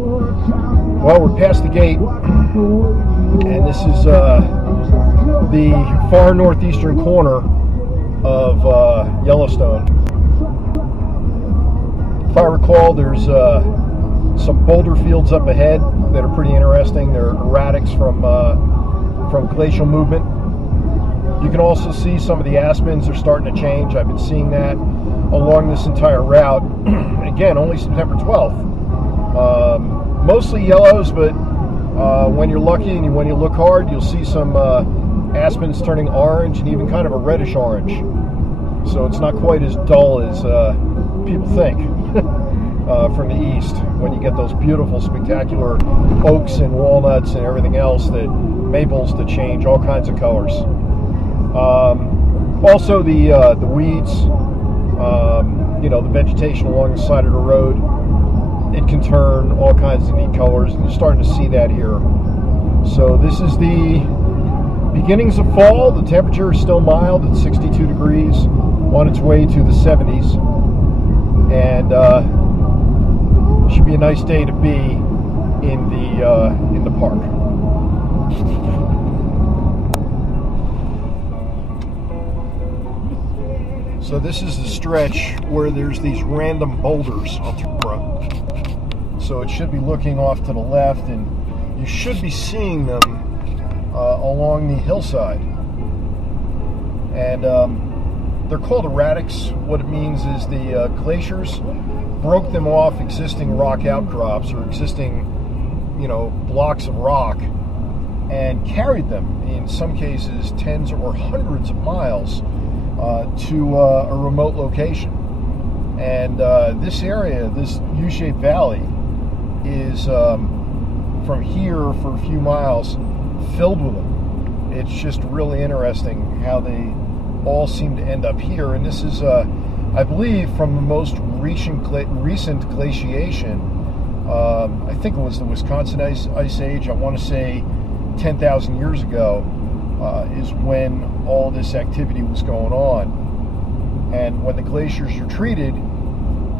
Well, we're past the gate, and this is the far northeastern corner of Yellowstone. If I recall, there's some boulder fields up ahead that are pretty interesting. They're erratics from glacial movement. You can also see some of the aspens are starting to change. I've been seeing that along this entire route. Again, only September 12th. Mostly yellows, but when you're lucky and when you look hard, you'll see some aspens turning orange and even kind of a reddish orange. So it's not quite as dull as people think from the east when you get those beautiful, spectacular oaks and walnuts and everything else, that maples that change all kinds of colors. Also the weeds, the vegetation along the side of the road, it can turn all kinds of neat colors, and you're starting to see that here. So this is the beginnings of fall. The temperature is still mild at 62 degrees, on its way to the 70s, and should be a nice day to be in the park. So this is the stretch where there's these random boulders on the road. So it should be looking off to the left, and you should be seeing them along the hillside. And they're called erratics. What it means is the glaciers broke them off existing rock outcrops or existing, blocks of rock, and carried them, in some cases, tens or hundreds of miles to a remote location. And this area, this U-shaped valley, is from here for a few miles filled with them. It's just really interesting how they all seem to end up here. And this is, I believe, from the most recent glaciation. I think it was the Wisconsin Ice Age. I want to say 10,000 years ago is when all this activity was going on. And when the glaciers retreated,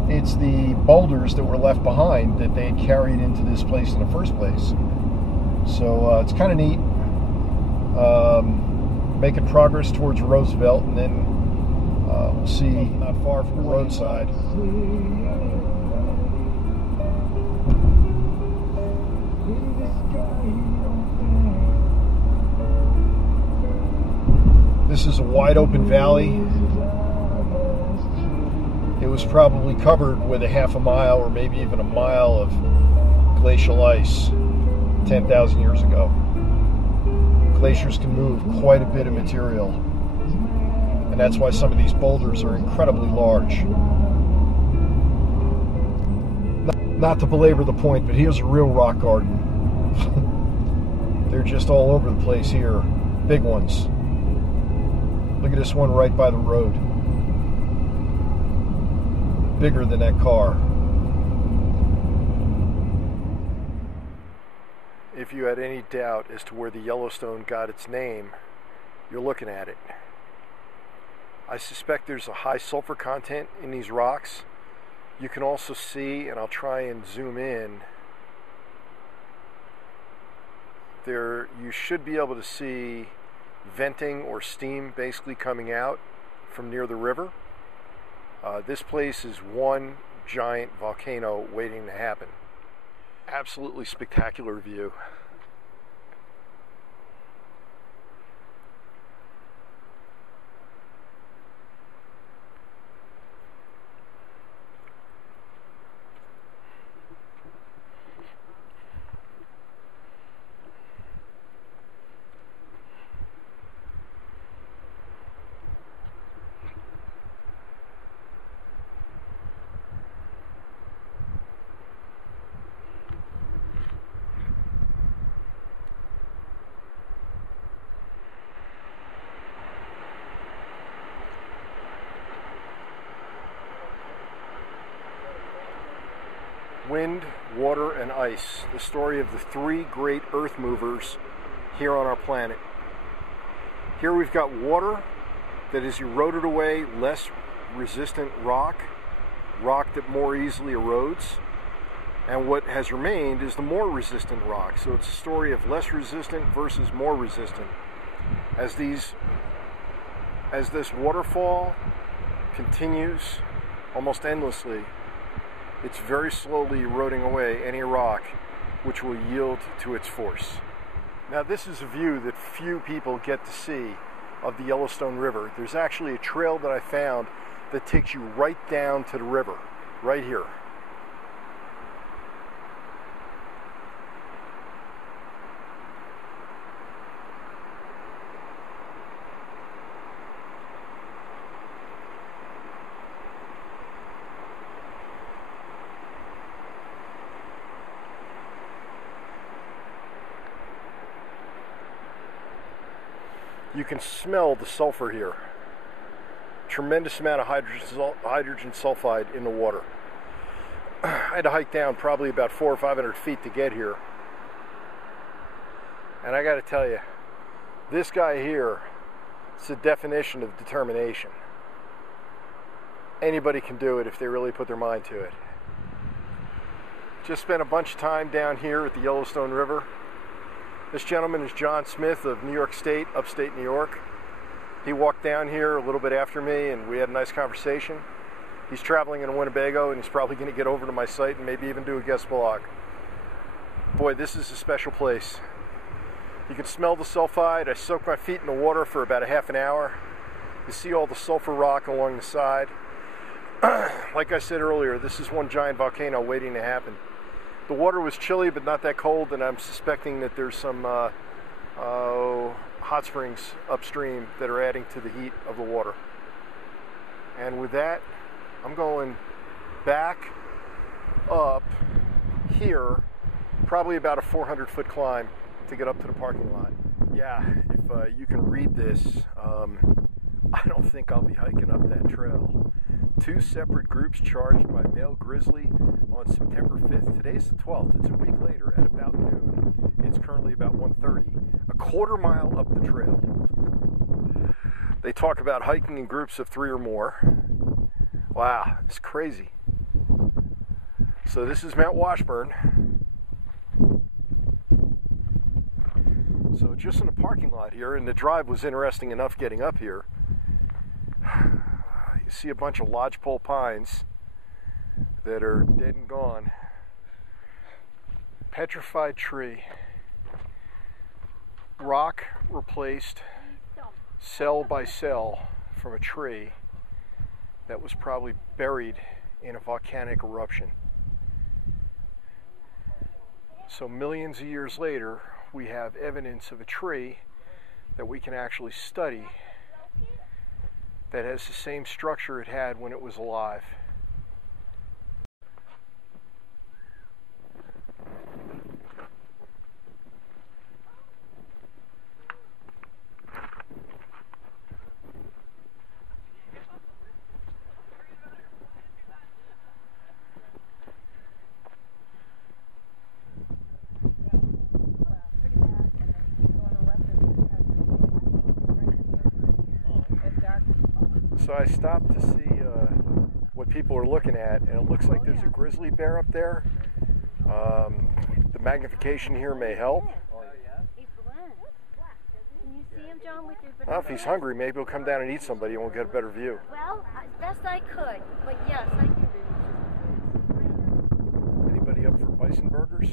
it's the boulders that were left behind that they had carried into this place in the first place. So it's kind of neat. Making progress towards Roosevelt, and then we'll see not far from the roadside. This is a wide open valley. It was probably covered with a half a mile or maybe even a mile of glacial ice 10,000 years ago. Glaciers can move quite a bit of material, and that's why some of these boulders are incredibly large. Not to belabor the point, but here's a real rock garden. They're just all over the place here. Big ones. Look at this one right by the road. Bigger than that car. If you had any doubt as to where the Yellowstone got its name, you're looking at it. I suspect there's a high sulfur content in these rocks. You can also see, and I'll try and zoom in, there you should be able to see venting or steam basically coming out from near the river. This place is one giant volcano waiting to happen. Absolutely spectacular view. Wind, water, and ice. The story of the three great earth movers here on our planet. Here we've got water that has eroded away less resistant rock that more easily erodes. And what has remained is the more resistant rock. So it's a story of less resistant versus more resistant. As this waterfall continues almost endlessly, it's very slowly eroding away any rock which will yield to its force. Now this is a view that few people get to see of the Yellowstone River. There's actually a trail that I found that takes you right down to the river, right here. You can smell the sulfur here. Tremendous amount of hydrogen sulfide in the water. I had to hike down probably about 400 or 500 feet to get here. And I got to tell you, this guy here, it's the definition of determination. Anybody can do it if they really put their mind to it. Just spent a bunch of time down here at the Yellowstone River. This gentleman is John Smith of New York State, upstate New York. He walked down here a little bit after me and we had a nice conversation. He's traveling in Winnebago and he's probably going to get over to my site and maybe even do a guest vlog. Boy, this is a special place. You can smell the sulfide. I soaked my feet in the water for about a half an hour. You see all the sulfur rock along the side. Like I said earlier, this is one giant volcano waiting to happen. The water was chilly but not that cold, and I'm suspecting that there's some hot springs upstream that are adding to the heat of the water. And with that, I'm going back up here, probably about a 400-foot climb to get up to the parking lot. Yeah, if you can read this, I don't think I'll be hiking up that trail. 2 separate groups charged by male grizzly on September 5th. Today's the 12th. It's a week later at about noon. It's currently about 1:30. A quarter mile up the trail. They talk about hiking in groups of 3 or more. Wow, it's crazy. So this is Mount Washburn. So just in the parking lot here, and the drive was interesting enough getting up here. You see a bunch of lodgepole pines that are dead and gone. Petrified tree. Rock replaced cell by cell from a tree that was probably buried in a volcanic eruption. So millions of years later, we have evidence of a tree that we can actually study that has the same structure it had when it was alive. So I stopped to see what people are looking at, and it looks like there's a grizzly bear up there. The magnification here may help. Well, if he's hungry, maybe he'll come down and eat somebody and we'll get a better view. Well, best I could, but yes, I do. Anybody up for bison burgers?